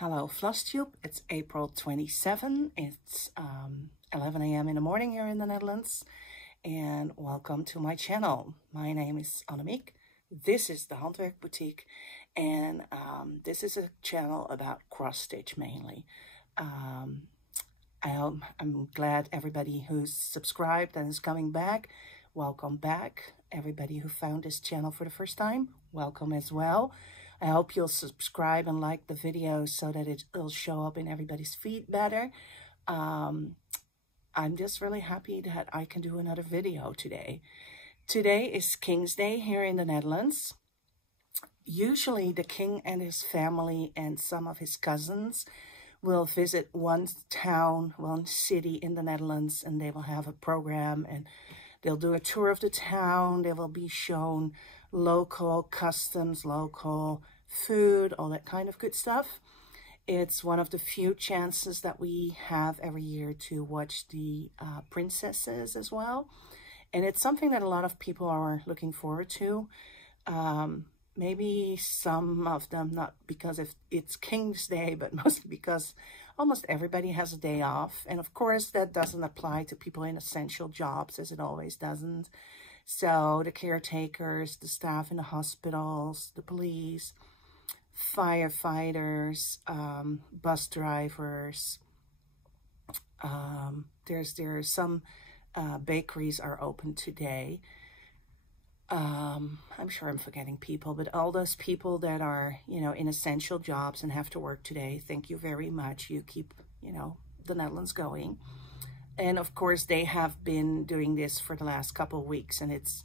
Hello, Flosstube. It's April 27. It's 11 a.m. in the morning here in the Netherlands. And welcome to my channel. My name is Annemiek. This is the Handwerk Boetiek. And this is a channel about cross-stitch mainly. I'm glad everybody who's subscribed and is coming back. Welcome back. Everybody who found this channel for the first time, welcome as well. I hope you'll subscribe and like the video so that it'll show up in everybody's feed better. I'm just really happy that I can do another video today. Today is King's Day here in the Netherlands. Usually the king and his family and some of his cousins will visit one town, one city in the Netherlands, and they will have a program and they'll do a tour of the town. They will be shown local customs, local food, all that kind of good stuff. It's one of the few chances that we have every year to watch the princesses as well. And it's something that a lot of people are looking forward to. Maybe some of them, not because it's King's Day, but mostly because almost everybody has a day off. And of course, that doesn't apply to people in essential jobs, as it always doesn't. So the caretakers, the staff in the hospitals, the police, firefighters, bus drivers. There's some bakeries are open today. I'm sure I'm forgetting people, but all those people that are, in essential jobs and have to work today, thank you very much. You keep, the Netherlands going. And of course, they have been doing this for the last couple of weeks, and it's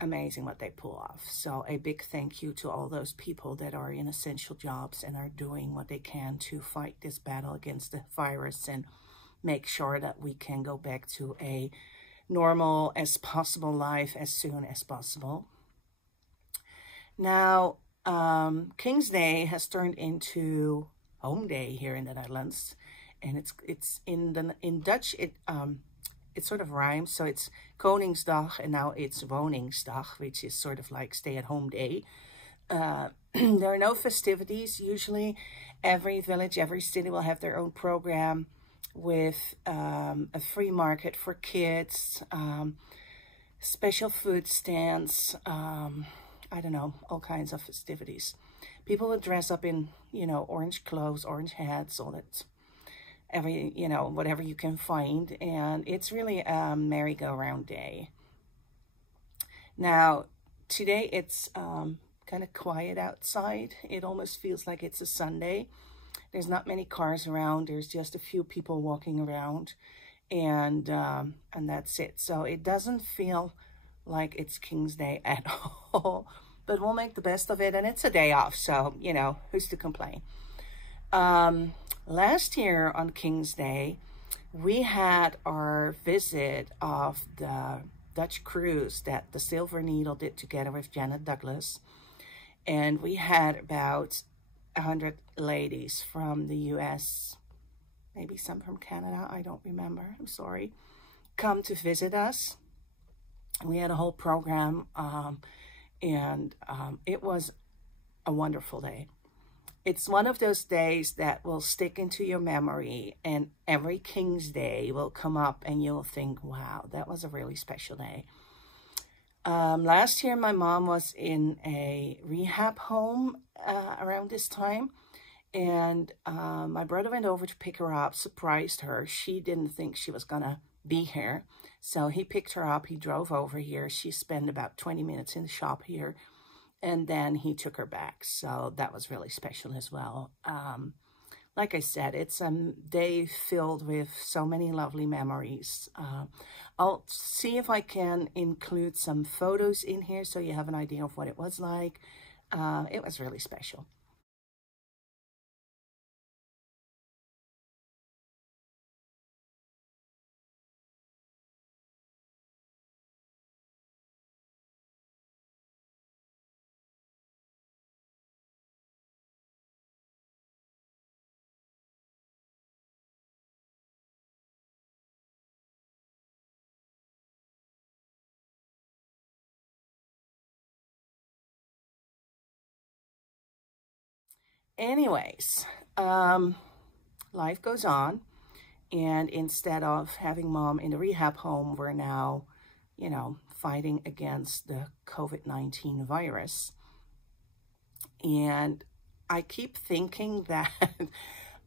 amazing what they pull off. So a big thank you to all those people that are in essential jobs and are doing what they can to fight this battle against the virus and make sure that we can go back to a normal as possible life as soon as possible. Now, King's Day has turned into Home Day here in the Netherlands. And it's in Dutch, it sort of rhymes. So it's Koningsdag and now it's Woningsdag, which is sort of like stay-at-home day. There are no festivities. Usually every village, every city will have their own program with a free market for kids, special food stands, I don't know, all kinds of festivities. People will dress up in, orange clothes, orange hats, all that. Whatever you can find. And it's really a merry-go-round day. Now, today it's kind of quiet outside. It almost feels like it's a Sunday. There's not many cars around. There's just a few people walking around. And that's it. So it doesn't feel like it's King's Day at all. But we'll make the best of it. And it's a day off. So, who's to complain? Last year on King's Day, we had our visit of the Dutch cruise that the Silver Needle did together with Janet Douglas. And we had about 100 ladies from the US, maybe some from Canada, I don't remember, I'm sorry, come to visit us. We had a whole program, and it was a wonderful day. It's one of those days that will stick into your memory, and every King's Day will come up and you'll think, wow, that was a really special day. Last year, my mom was in a rehab home around this time, and my brother went over to pick her up, surprised her. She didn't think she was gonna be here, so he picked her up. He drove over here. She spent about 20 minutes in the shop here. And then he took her back. So that was really special as well. Like I said, it's a day filled with so many lovely memories. I'll see if I can include some photos in here so you have an idea of what it was like. It was really special. Anyways, life goes on. And instead of having mom in the rehab home, we're now, you know, fighting against the COVID-19 virus. And I keep thinking that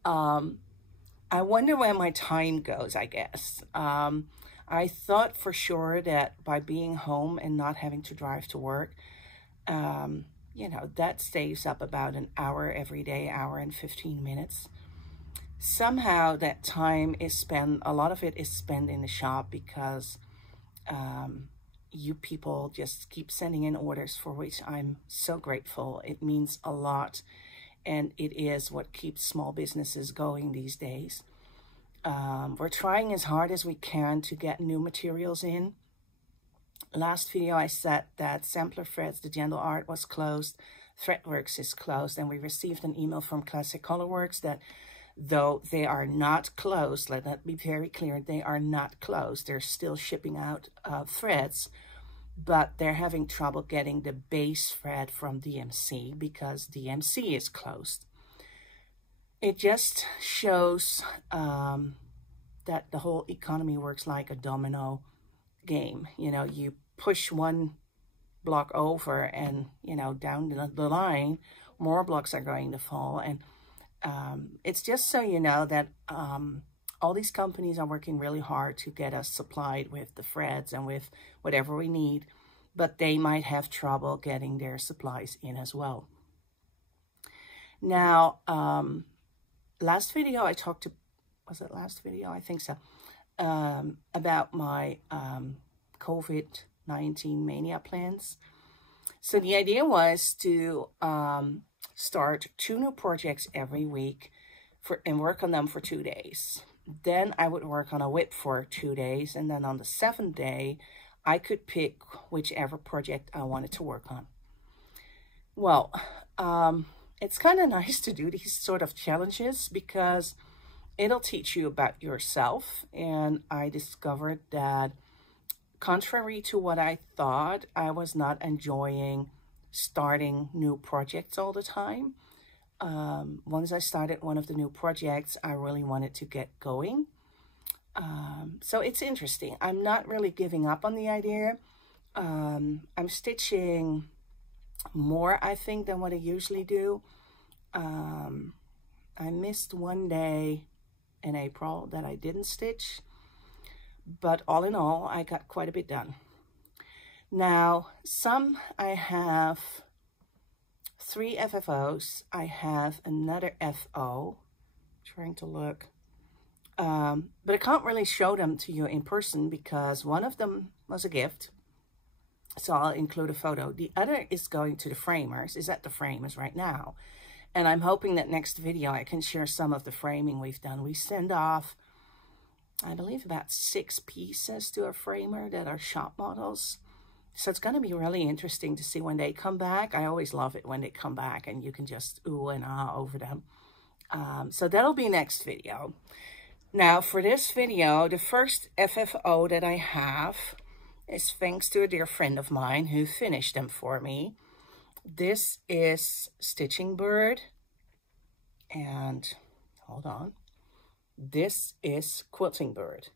I wonder where my time goes, I guess. I thought for sure that by being home and not having to drive to work, you know, that saves up about an hour every day, hour and 15 minutes. Somehow that time is spent, a lot of it is spent in the shop because you people just keep sending in orders, for which I'm so grateful. It means a lot, and it is what keeps small businesses going these days. We're trying as hard as we can to get new materials in. Last video I said that Sampler Threads, the Gentle Art, was closed, Threadworks is closed, and we received an email from Classic Colorworks that though they are not closed, let that be very clear, they are not closed. They're still shipping out threads, but they're having trouble getting the base thread from DMC because DMC is closed. It just shows that the whole economy works like a domino game. You know, you push one block over and, you know, down the line, more blocks are going to fall. And it's just so you know that all these companies are working really hard to get us supplied with the threads and with whatever we need, but they might have trouble getting their supplies in as well. Now, last video I talked to, was it last video? I think so, about my COVID-19 Maynia plans. So the idea was to start 2 new projects every week and work on them for 2 days. Then I would work on a WIP for 2 days, and then on the 7th day, I could pick whichever project I wanted to work on. Well, it's kind of nice to do these sort of challenges because it'll teach you about yourself. And I discovered that contrary to what I thought, I was not enjoying starting new projects all the time. Once I started one of the new projects, I really wanted to get going. So it's interesting. I'm not really giving up on the idea. I'm stitching more, I think, than what I usually do. I missed one day in April that I didn't stitch, but all in all, I got quite a bit done. Now, I have 3 FFOs. I have another FO, trying to look, but I can't really show them to you in person because one of them was a gift, so I'll include a photo. The other is going to the framers, is at the framers right now, and I'm hoping that next video I can share some of the framing we've done. We send off, I believe, about 6 pieces to a framer that are shop models. So it's going to be really interesting to see when they come back. I always love it when they come back and you can just ooh and ah over them. So that'll be next video. Now for this video, the first FFO that I have is thanks to a dear friend of mine who finished them for me. This is Stitching Bird. And hold on. This is Quilting Bird.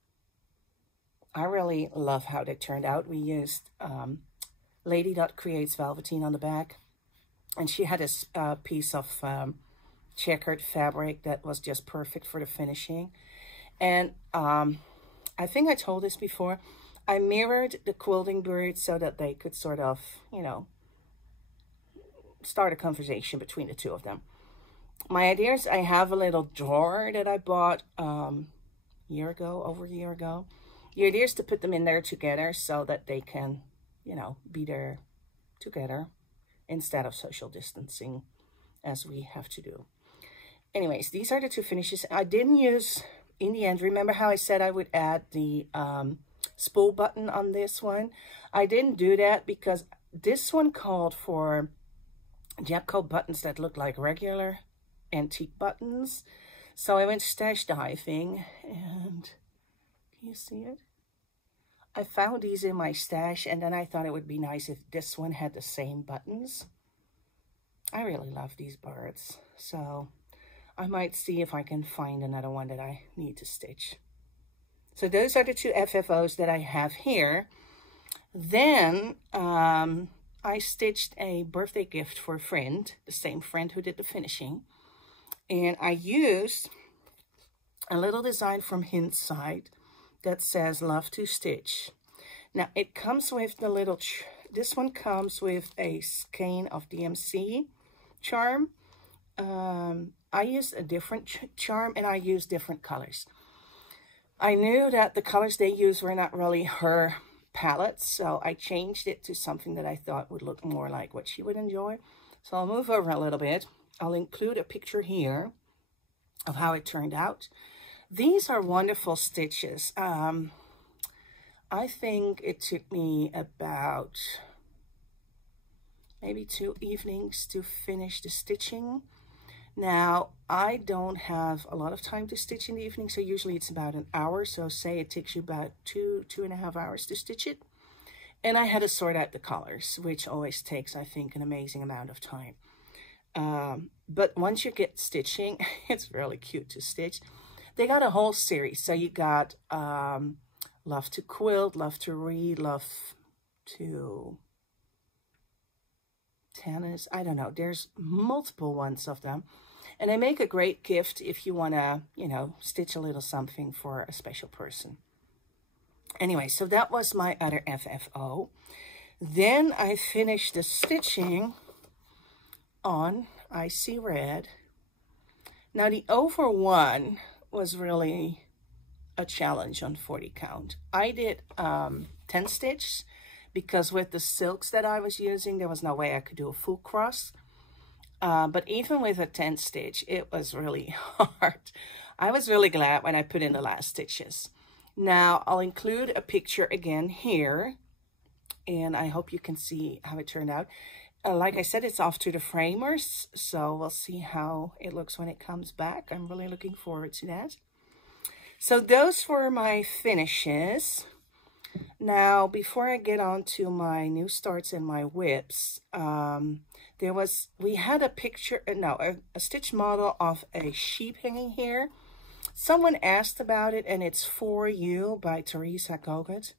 I really love how they turned out. We used Lady Creates Velveteen on the back, and she had a piece of checkered fabric that was just perfect for the finishing. And I think I told this before, I mirrored the Quilting Bird so that they could sort of, you know, start a conversation between the two of them. My idea is I have a little drawer that I bought over a year ago. The idea is to put them in there together so that they can, you know, be there together instead of social distancing as we have to do. Anyways, these are the 2 finishes. I didn't use, in the end, remember how I said I would add the spool button on this one? I didn't do that because this one called for Jabco buttons that look like regular antique buttons. So I went stash diving and... Can you see it? I found these in my stash, and then I thought it would be nice if this one had the same buttons. I really love these birds. So I might see if I can find another one that I need to stitch. So those are the two FFOs that I have here. Then I stitched a birthday gift for a friend, the same friend who did the finishing. And I used a little design from Hindsight that says love to stitch. Now it comes with the little, this one comes with a skein of DMC charm. I used a different charm and I used different colors. I knew that the colors they used were not really her palette, so I changed it to something that I thought would look more like what she would enjoy. So I'll move over a little bit. I'll include a picture here of how it turned out. These are wonderful stitches. I think it took me about maybe 2 evenings to finish the stitching. Now, I don't have a lot of time to stitch in the evening, so usually it's about an hour. So say it takes you about 2.5 hours to stitch it. And I had to sort out the colors, which always takes, I think, an amazing amount of time. But once you get stitching, it's really cute to stitch. They got a whole series. So you got Love to Quilt, Love to Read, Love to Tennis. I don't know. There's multiple ones of them. And they make a great gift if you want to, you know, stitch a little something for a special person. Anyway, so that was my other FFO. Then I finished the stitching on Icy Red. Now the over one was really a challenge on 40 count. I did 10 stitches because with the silks that I was using, there was no way I could do a full cross. But even with a 10 stitch, it was really hard. I was really glad when I put in the last stitches. Now, I'll include a picture again here, and I hope you can see how it turned out. Like I said, it's off to the framers, so we'll see how it looks when it comes back. I'm really looking forward to that. So those were my finishes. Now, before I get on to my new starts and my WIPs, we had a picture, a stitch model of a sheep hanging here. Someone asked about it, and it's For You by Teresa Gogat.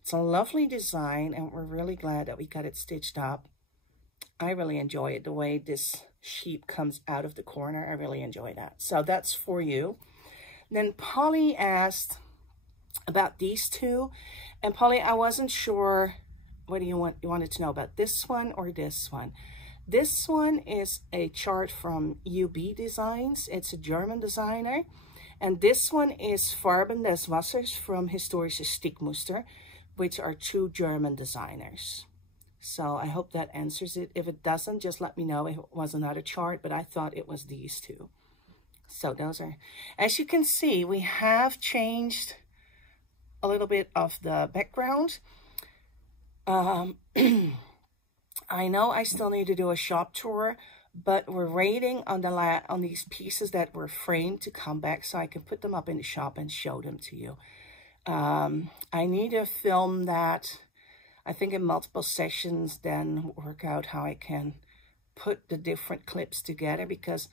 It's a lovely design, and we're really glad that we got it stitched up. I really enjoy it, the way this sheep comes out of the corner. I really enjoy that. So that's For You. Then Polly asked about these two. And Polly, I wasn't sure what do you wanted to know about this one or this one. This one is a chart from UB Designs. It's a German designer. And this one is Farben des Wassers from Historische Stickmuster, which are 2 German designers. So I hope that answers it. If it doesn't, just let me know if it was another chart, but I thought it was these 2. So those are, as you can see, we have changed a little bit of the background. I know I still need to do a shop tour, but we're waiting on these pieces that were framed to come back so I can put them up in the shop and show them to you. I need to film that, I think, in multiple sessions, then work out how I can put the different clips together, because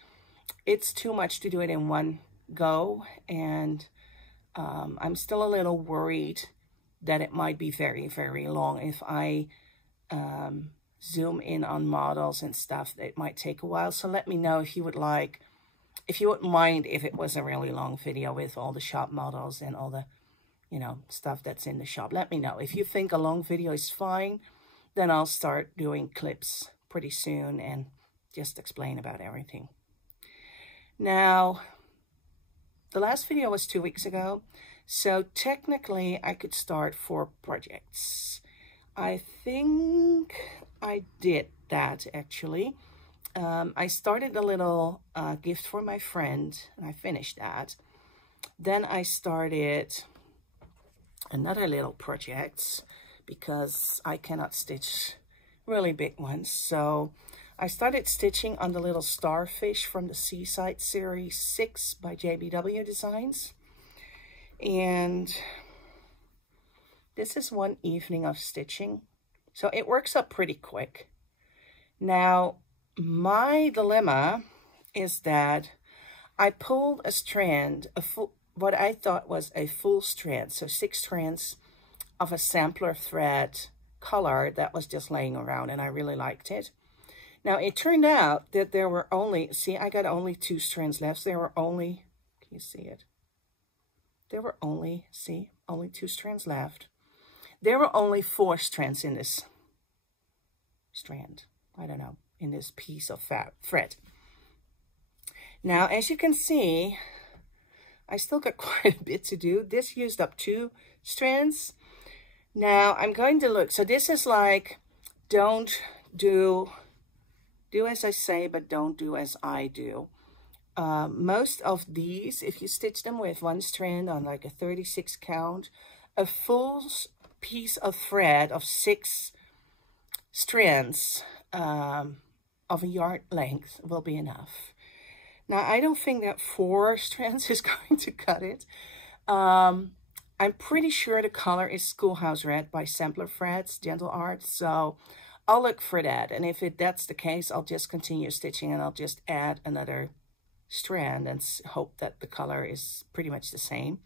it's too much to do it in one go, and I'm still a little worried that it might be very, very long. If I zoom in on models and stuff, it might take a while. So let me know if you would like, if you wouldn't mind if it was a really long video with all the shop models and all the, you know, stuff that's in the shop. Let me know. If you think a long video is fine, then I'll start doing clips pretty soon and just explain about everything. Now, the last video was 2 weeks ago, so technically I could start 4 projects. I think I did that, actually. I started a little gift for my friend, and I finished that. Then I started another little project, because I cannot stitch really big ones. So I started stitching on the little starfish from the Seaside Series 6 by JBW Designs. And this is one evening of stitching. So it works up pretty quick. Now, my dilemma is that I pulled a strand, what I thought was a full strand, so 6 strands of a sampler thread color that was just laying around, and I really liked it. Now, it turned out that there were only, see, I got only 2 strands left. There were only, can you see it? There were only, see, only 2 strands left. There were only 4 strands in this strand. I don't know, in this piece of thread. Now, as you can see, I still got quite a bit to do. This used up 2 strands. Now, I'm going to look. So this is like, don't do as I say, but don't do as I do. Most of these, if you stitch them with 1 strand on like a 36 count, a full piece of thread of 6 strands of a yard length will be enough. Now, I don't think that 4 strands is going to cut it. I'm pretty sure the color is Schoolhouse Red by Sampler Threads, Gentle Art, so I'll look for that. And if that's the case, I'll just continue stitching and I'll just add another strand and hope that the color is pretty much the same.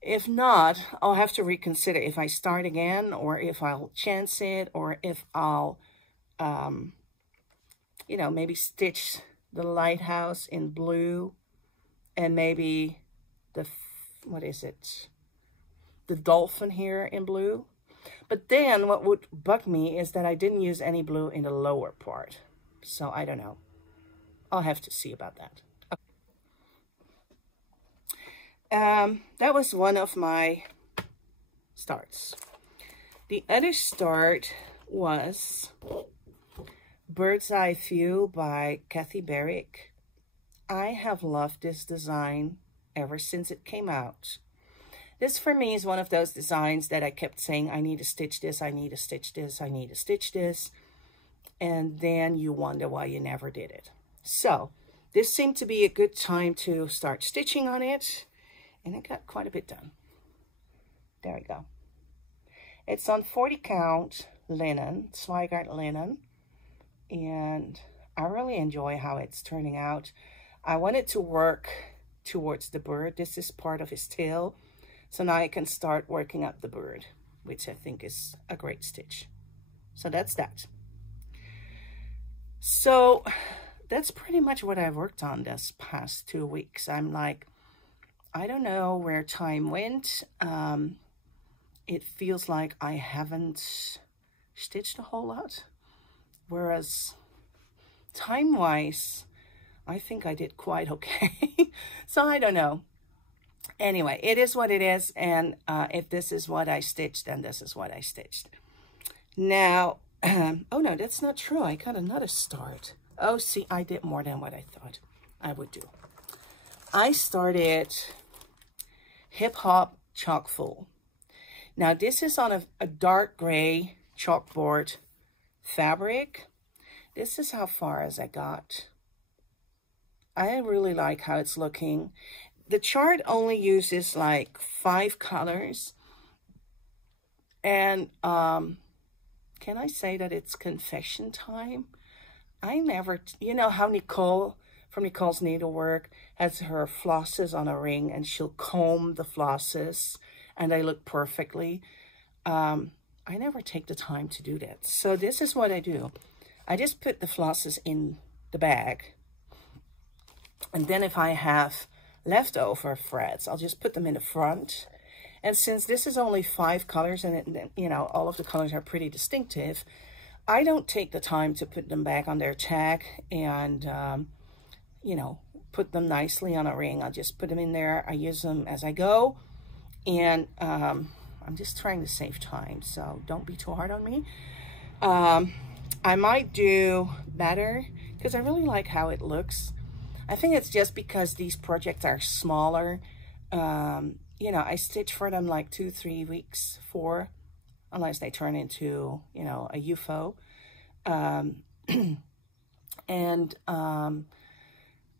If not, I'll have to reconsider if I start again, or if I'll chance it, or if I'll, you know, maybe stitch the lighthouse in blue and maybe the, what is it? The dolphin here in blue. But then what would bug me is that I didn't use any blue in the lower part. So I don't know. I'll have to see about that. That was one of my starts. The other start was Bird's Eye View by Kathy Barrick. I have loved this design ever since it came out. This for me is one of those designs that I kept saying, I need to stitch this, I need to stitch this, I need to stitch this. And then you wonder why you never did it. So this seemed to be a good time to start stitching on it. And I got quite a bit done. There we go. It's on 40 count linen, Zweigart linen. And I really enjoy how it's turning out. I want it to work towards the bird. This is part of his tail. So now I can start working up the bird, which I think is a great stitch. So that's that. So that's pretty much what I've worked on this past 2 weeks. I'm like, I don't know where time went. It feels like I haven't stitched a whole lot. Whereas time-wise, I think I did quite okay. So I don't know. Anyway, it is what it is. And if this is what I stitched, then this is what I stitched. Now, oh no, that's not true. I got another start. Oh, see, I did more than what I thought I would do. I started Hip Hop Chalk Full. Now, this is on a dark gray chalkboard fabric. This is how far as I got. I really like how it's looking. The chart only uses like 5 colors. And can I say that it's confession time? I never, you know how Nicole from Nicole's Needlework has her flosses on a ring and she'll comb the flosses and they look perfectly. I never take the time to do that. So this is what I do. I just put the flosses in the bag. And then if I have leftover threads, I'll just put them in the front. And since this is only 5 colors and it, you know, all of the colors are pretty distinctive, I don't take the time to put them back on their tag and, you know, put them nicely on a ring. I'll just put them in there. I use them as I go. And I'm just trying to save time, so don't be too hard on me. I might do better because I really like how it looks. I think it's just because these projects are smaller. You know, I stitch for them like 2-3 weeks, 4, unless they turn into, you know, a UFO.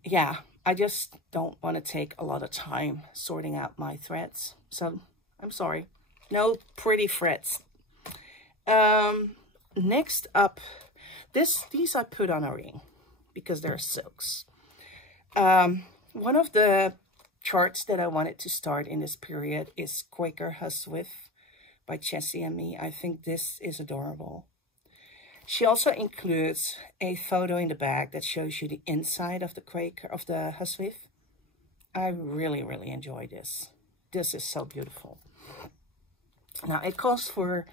Yeah, I just don't want to take a lot of time sorting out my threads. So I'm sorry. No pretty frets. Next up, These I put on a ring because they're silks. One of the charts that I wanted to start in this period is Quaker Huswife by Jessie and Me. I think this is adorable. She also includes a photo in the bag that shows you the inside of the Quaker, of the Huswife. I really, really enjoy this. This is so beautiful. Now, it calls for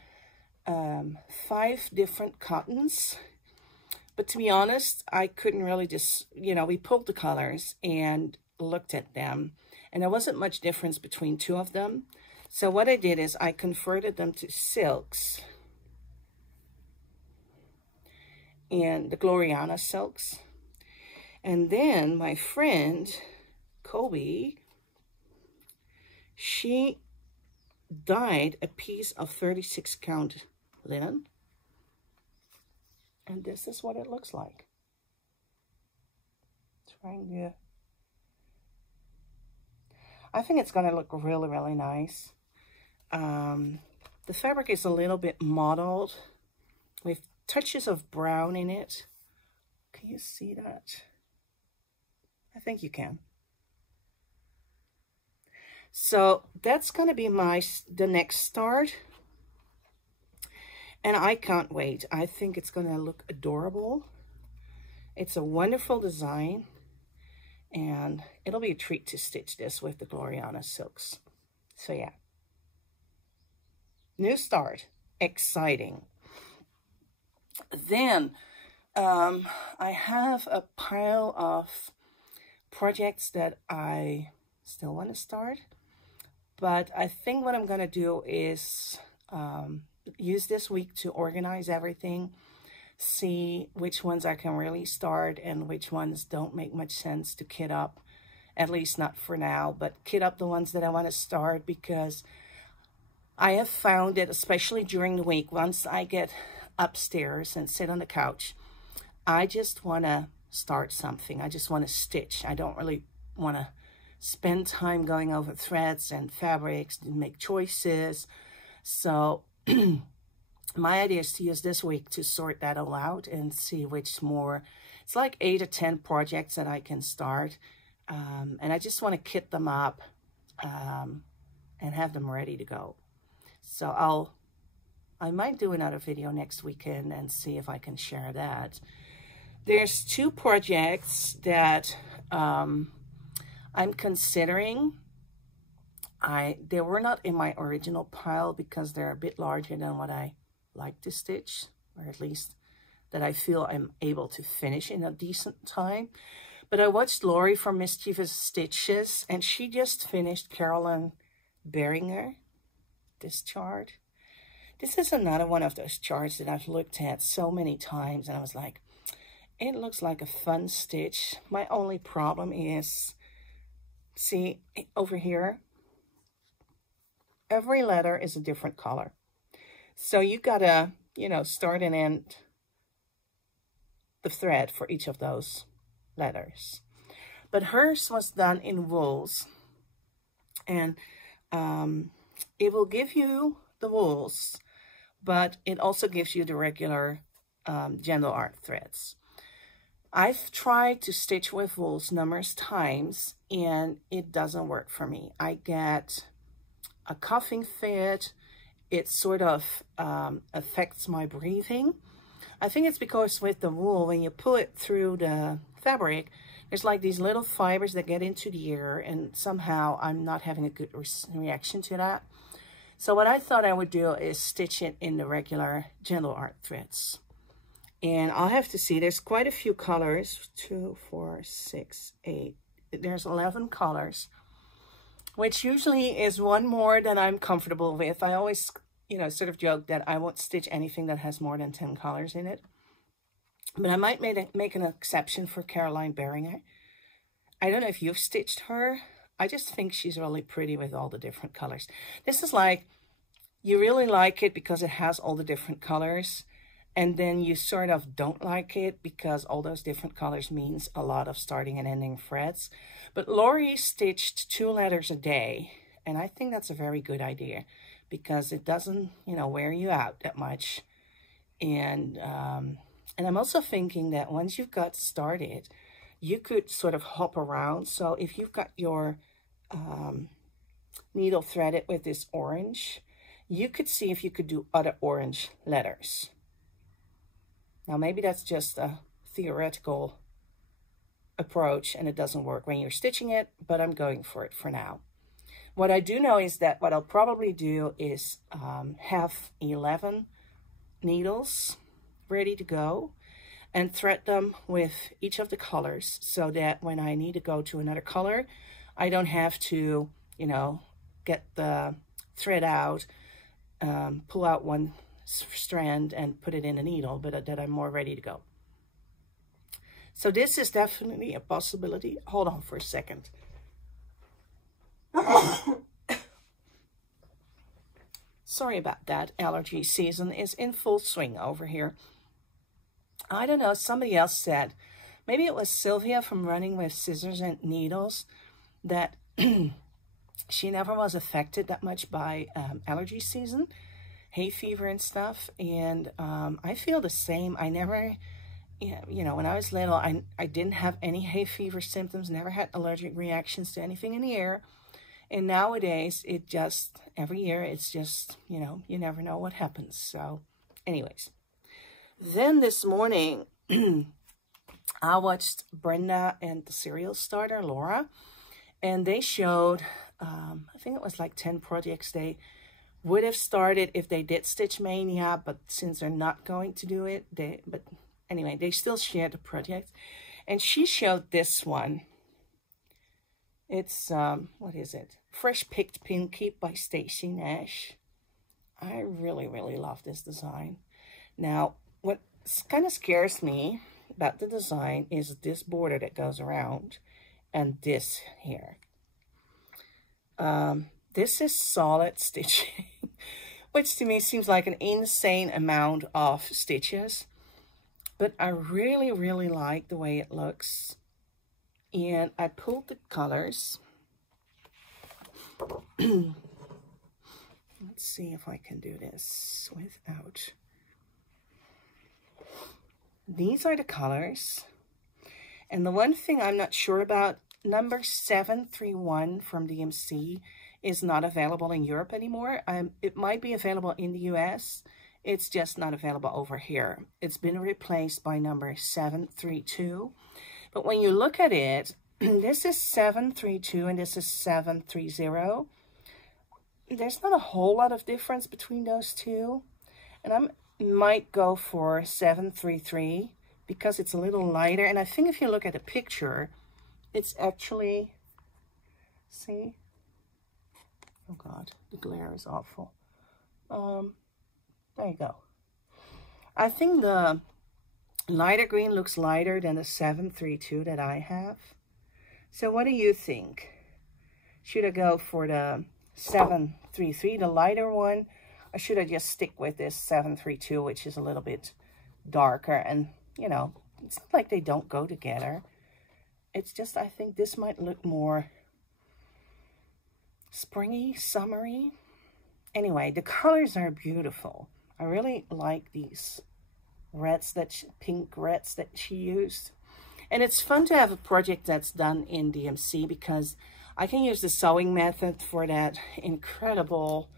5 different cottons. But to be honest, I couldn't really just, you know, we pulled the colors and looked at them. And there wasn't much difference between 2 of them. So what I did is I converted them to silks. And the Gloriana silks. And then my friend, Kobe, she dyed a piece of 36 count linen. And this is what it looks like. Trying to... I think it's going to look really, really nice. The fabric is a little bit mottled with touches of brown in it. Can you see that? I think you can. So that's going to be the next start. And I can't wait. I think it's going to look adorable. It's a wonderful design. And it'll be a treat to stitch this with the Gloriana silks. So yeah. New start. Exciting. Then I have a pile of projects that I still want to start. But I think what I'm going to do is... use this week to organize everything, see which ones I can really start and which ones don't make much sense to kit up, at least not for now, but kit up the ones that I want to start, because I have found that especially during the week, once I get upstairs and sit on the couch, I just want to start something. I just want to stitch. I don't really want to spend time going over threads and fabrics and make choices. So my idea is to use this week to sort that all out and see which more. It's like 8 or 10 projects that I can start. And I just want to kit them up and have them ready to go. So I might do another video next weekend and see if I can share that. There's 2 projects that I'm considering. They were not in my original pile because they're a bit larger than what I like to stitch, or at least that I feel I'm able to finish in a decent time. But I watched Lori from Mischievous Stitches, and she just finished Carolyn Beringer, this chart. This is another one of those charts that I've looked at so many times, and I was like, it looks like a fun stitch. My only problem is, see, over here, every letter is a different color. So you gotta, you know, start and end the thread for each of those letters. But hers was done in wools. And it will give you the wools, but it also gives you the regular Gentle Art threads. I've tried to stitch with wools numerous times, and it doesn't work for me. I get a cuffing fit. It sort of affects my breathing. I think it's because with the wool, when you pull it through the fabric, there's like these little fibers that get into the air, and somehow I'm not having a good reaction to that. So what I thought I would do is stitch it in the regular Gentle Art threads. And I'll have to see, there's quite a few colors, 2, 4, 6, 8. There's 11 colors, which usually is one more than I'm comfortable with. I always, you know, sort of joke that I won't stitch anything that has more than 10 colors in it. But I might make an exception for Caroline Beringer. I don't know if you've stitched her. I just think she's really pretty with all the different colors. This is like, you really like it because it has all the different colors. And then you sort of don't like it because all those different colors means a lot of starting and ending threads. But Lori stitched 2 letters a day. And I think that's a very good idea because it doesn't, you know, wear you out that much. And And I'm also thinking that once you've got started, you could sort of hop around. So if you've got your needle threaded with this orange, you could see if you could do other orange letters. Now, maybe that's just a theoretical approach and it doesn't work when you're stitching it, but I'm going for it for now. What I do know is that what I'll probably do is have 11 needles ready to go and thread them with each of the colors so that when I need to go to another color, I don't have to, you know, get the thread out, pull out one strand and put it in a needle, but that I'm more ready to go. So this is definitely a possibility. Hold on for a second. Sorry about that. Allergy season is in full swing over here. I don't know, somebody else said, maybe it was Sylvia from Running with Scissors and Needles, that she never was affected that much by allergy season, hay fever and stuff. And I feel the same. I never, you know, when I was little, I didn't have any hay fever symptoms, never had allergic reactions to anything in the air. And nowadays, it just, every year, it's just, you know, you never know what happens. So, anyways. Then this morning, I watched Brenda and the serial starter, Laura. And they showed, I think it was like 10 projects they would have started if they did Stitch Mania. But since they're not going to do it, but anyway, they still shared the project. And she showed this one. It's, what is it? Fresh Picked Pin Keep by Stacy Nash. I really, really love this design. Now, what kind of scares me about the design is this border that goes around and this here. This is solid stitching, which to me seems like an insane amount of stitches. But I really, really like the way it looks. And I pulled the colors. Let's see if I can do this without. These are the colors. And the one thing I'm not sure about, number 731 from DMC is not available in Europe anymore. It might be available in the US. It's just not available over here. It's been replaced by number 732. But when you look at it, this is 732 and this is 730. There's not a whole lot of difference between those two. And I might go for 733 because it's a little lighter. And I think if you look at the picture, it's actually, see? Oh God, the glare is awful. There you go. I think the lighter green looks lighter than the 732 that I have. So what do you think? Should I go for the 733, the lighter one? Or should I just stick with this 732, which is a little bit darker? And, you know, it's not like they don't go together. It's just, I think this might look more springy, summery. Anyway, the colors are beautiful. I really like these reds, pink reds that she used. And it's fun to have a project that's done in DMC because I can use the sewing method for that incredible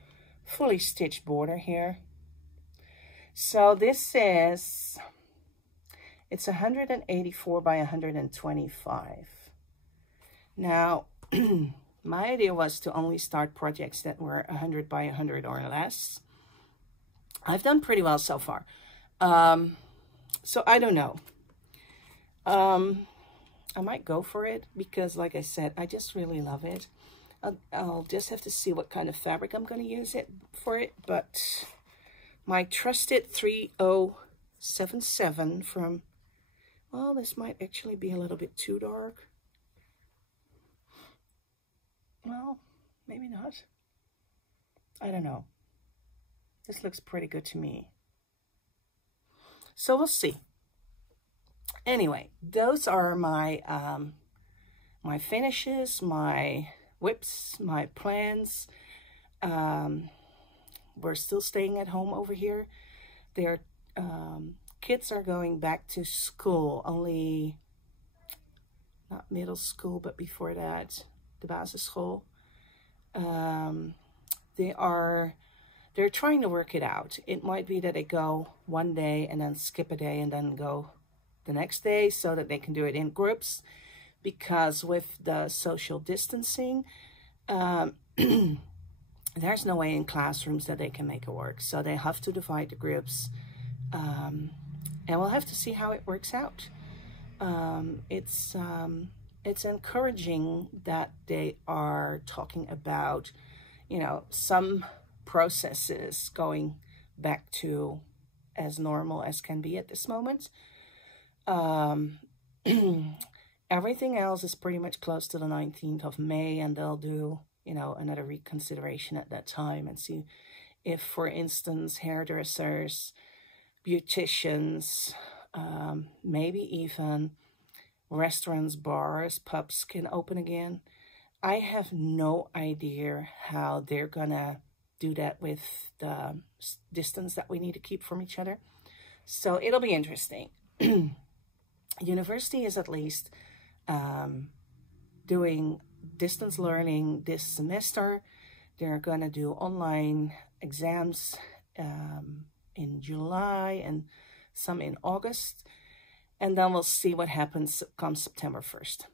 fully stitched border here. So this is, it's 184 by 125. Now, my idea was to only start projects that were 100 by 100 or less. I've done pretty well so far. So I don't know. I might go for it because, like I said, I just really love it. I'll just have to see what kind of fabric I'm going to use for it. But my trusted 3077 from, well, this might actually be a little bit too dark. Well, maybe not. I don't know. This looks pretty good to me. So we'll see. Anyway, those are my my finishes, my WIPs, my plans. We're still staying at home over here. They're kids are going back to school, only not middle school, but before that, the basisschool. They're trying to work it out. It might be that they go one day and then skip a day and then go the next day so that they can do it in groups, because with the social distancing, there's no way in classrooms that they can make it work. So they have to divide the groups, and we'll have to see how it works out. It's encouraging that they are talking about, you know, some processes going back to as normal as can be at this moment. Everything else is pretty much close to the 19th of May, and they'll do, you know, another reconsideration at that time and see if, for instance, hairdressers, beauticians, maybe even restaurants, bars, pubs can open again. I have no idea how they're gonna do that with the distance that we need to keep from each other. So it'll be interesting. University is at least doing distance learning this semester. They're going to do online exams in July and some in August. And then we'll see what happens come September 1st.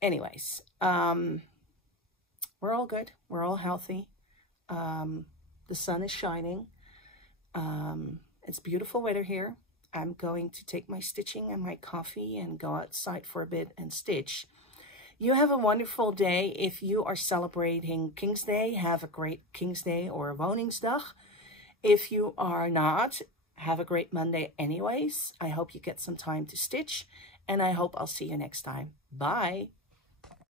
Anyways, we're all good. We're all healthy. The sun is shining. It's beautiful weather here. I'm going to take my stitching and my coffee and go outside for a bit and stitch. You have a wonderful day. If you are celebrating King's Day, have a great King's Day or Woningsdag. If you are not, have a great Monday anyways. I hope you get some time to stitch, and I hope I'll see you next time. Bye.